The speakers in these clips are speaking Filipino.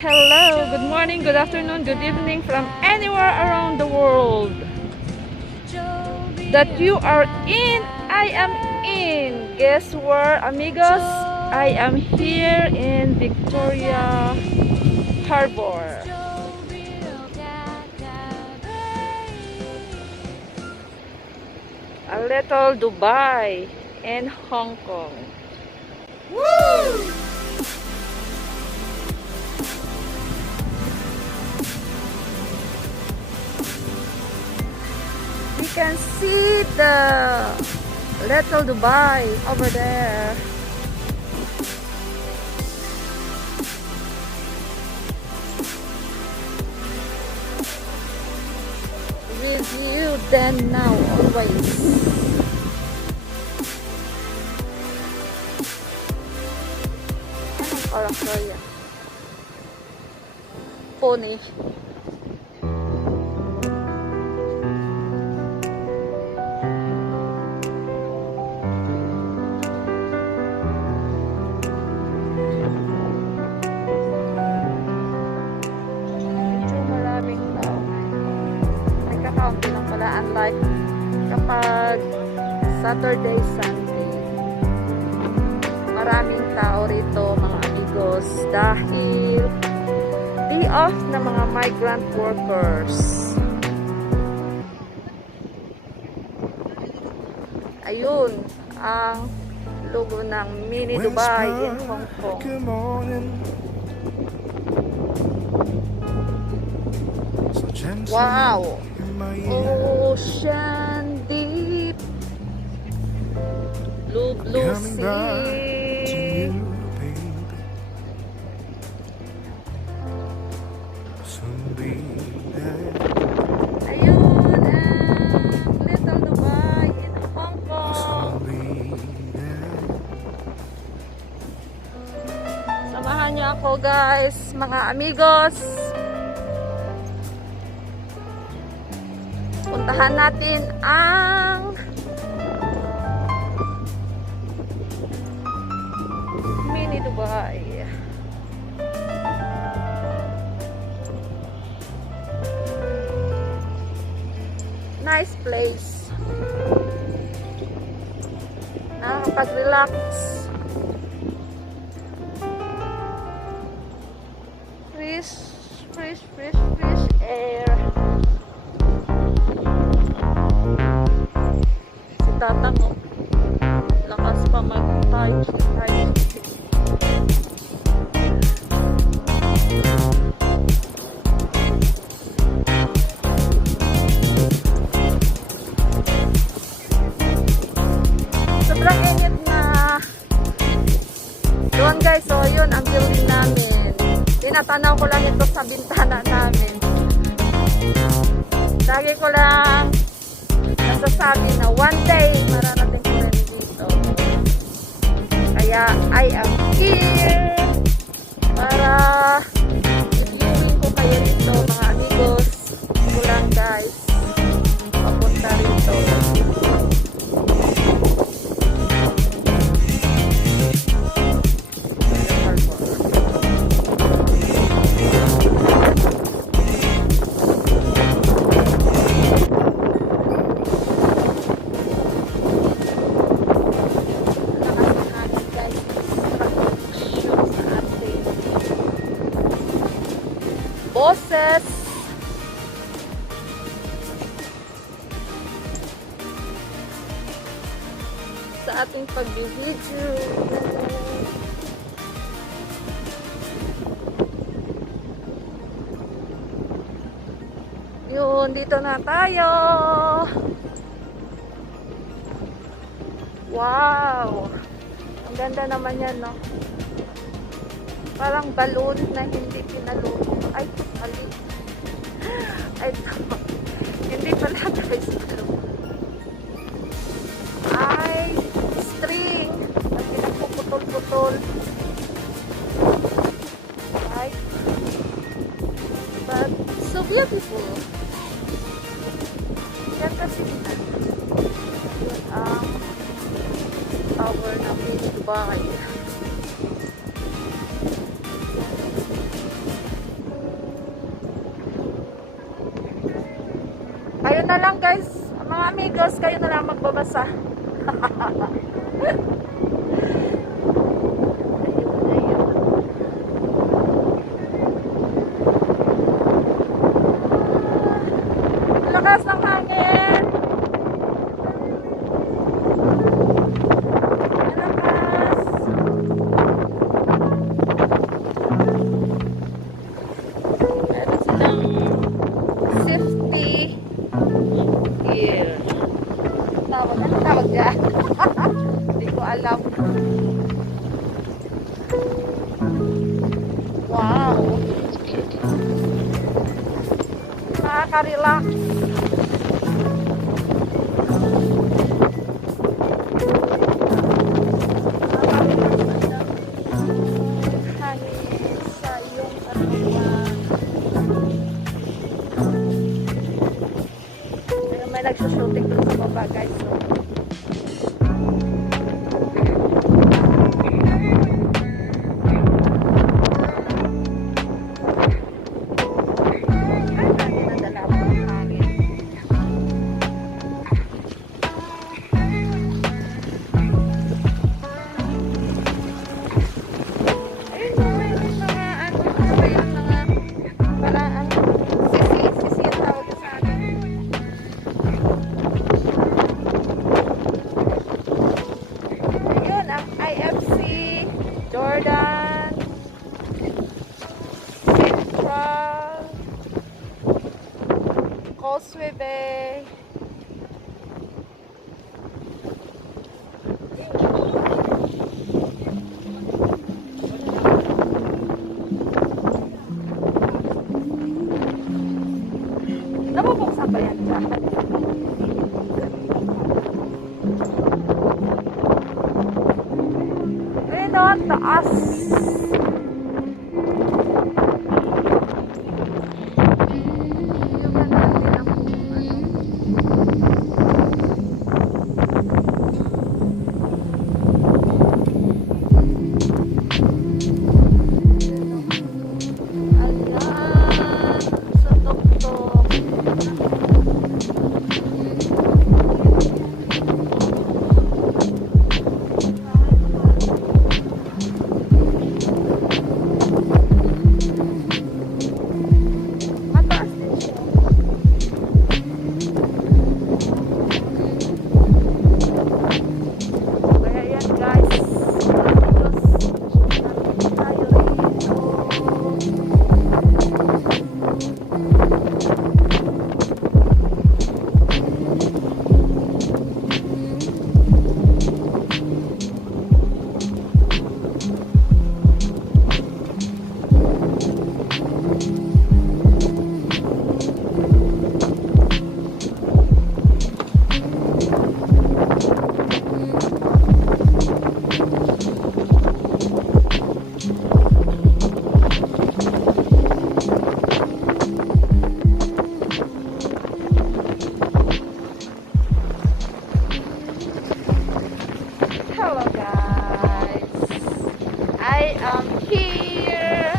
Hello, good morning, good afternoon, good evening from anywhere around the world that you are in, I am in. Guess where, amigos? I am here in Victoria Harbor. A little Dubai and Hong Kong. Woo! You can see the little Dubai over there. With you then now always. Anong karakter yan? Pony. Kaunti lang pala, unlike kapag Saturday, Sunday. Maraming tao rito, mga amigos, dahil day off ng mga migrant workers. Ayun ang logo ng Mini Dubai in Hong Kong. Wow! Ocean deep, blue sea. Ayun ang little Dubai in Hong Kong. Samahan niyo ako, guys, mga amigos. Puntahan natin ang Mini Dubai. Nice place. Nakakapag-relax. Fresh air. Tatang, oh. Lakas pa mag-type. Sobrang init na doon, guys. So yun ang building namin. Tinatanaw ko lang ito sa bintana namin. Lagi ko lang nasasabi na one day mararating ko rin dito. Kaya I am here para i-viewing ko kayo rito, mga amigos. Ko lang, guys, papunta rito. Boses. Sa ating pag-video. Yun, dito na tayo. Wow. Ang ganda naman yan, no? Parang balloon na hindi pinaluto. Ay, mali. Ay, hindi pala, guys, balloon. Ay, string. At pinagpuputol-putol. Ay. But, so beautiful. Yan kasi na. Yun ang tower ng Mini Dubai. na lang guys, mga amigos, kayo na lang magbabasa. Lakas ng hangin. Lakas. Meron silang safety gear. Tawag, ano tawag dyan? Hindi ko alam. Wow. Nakaka-relax. Hangin sa iyong katawan. May nagsushooting doon sa baba guys. So, nadala ako ng hangin. Ayun yung may mga ano ba yung mga parang sisi yung tawag ko sa akin. Ayun ang IFC, Jordan, Central, Causeway Bay. Nabubuksan ba yan dyan? Ayun o, ang taas. Yung ba natin ang ano? Ayan, sa tuktok. Mataas din siya. Kaya yan guys. Tayo rito. Hello guys, I am here.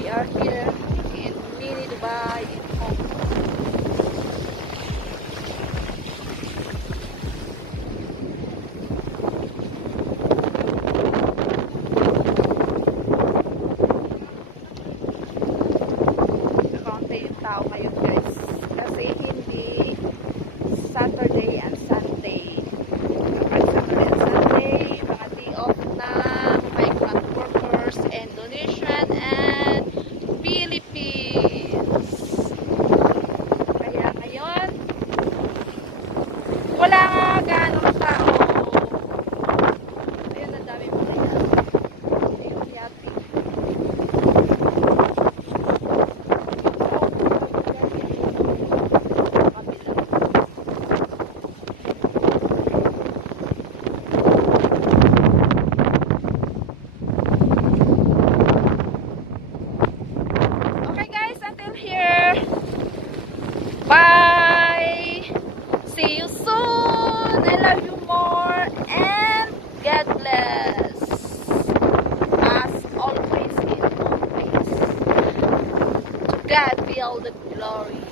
We are here in mini Dubai in Hong Kong. Kaunti yung tao ngayon guys kasi hindi Saturday and Sunday. Mga day off ng migrant workers, Indonesian and Philippines. Kaya ngayon, wala nga ganong tao. Ayun, ang dami mo na yan. Ayun, yati. Bye! See you soon! I love you more and God bless! As always in always. To God be all the glory.